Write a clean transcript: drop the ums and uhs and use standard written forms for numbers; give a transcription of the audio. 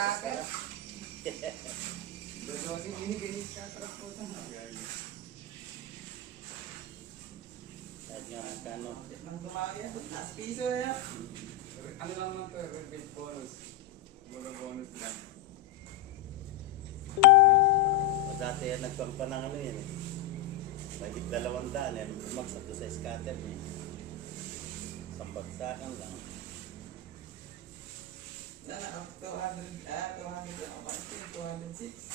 scatter. Dosing ini kini scatter po sa mga. Kahit nga magkano. Nang tumawag yan, last piso yan. Ano lang naman to, repeat bonus. Mga bonus lang. O dati yan nagpang pa ng ano yan eh. May 200 yan. Bumagsak doon sa scatter niya. Isang bagsakan lang. Sana, 200 lang ako, 206.